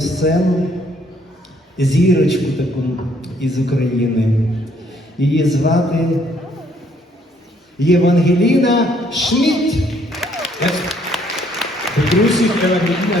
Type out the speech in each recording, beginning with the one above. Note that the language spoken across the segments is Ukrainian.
Сцену зірочку таку із України. Її звати Євангеліна Шміт. Begrüße ich Evangelina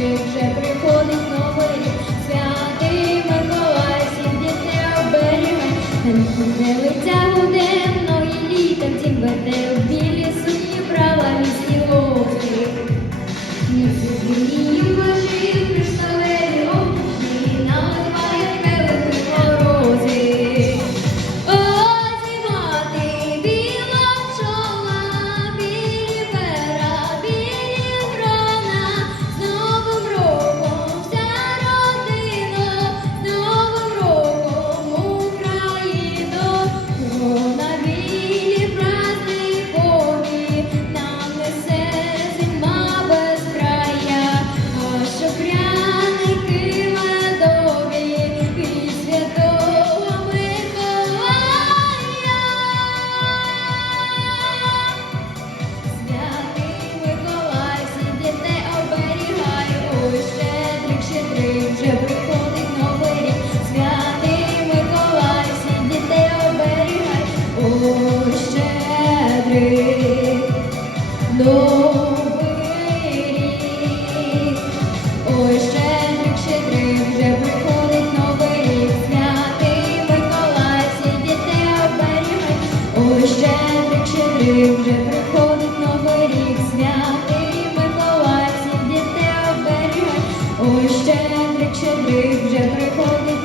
Dziękuję. desejo de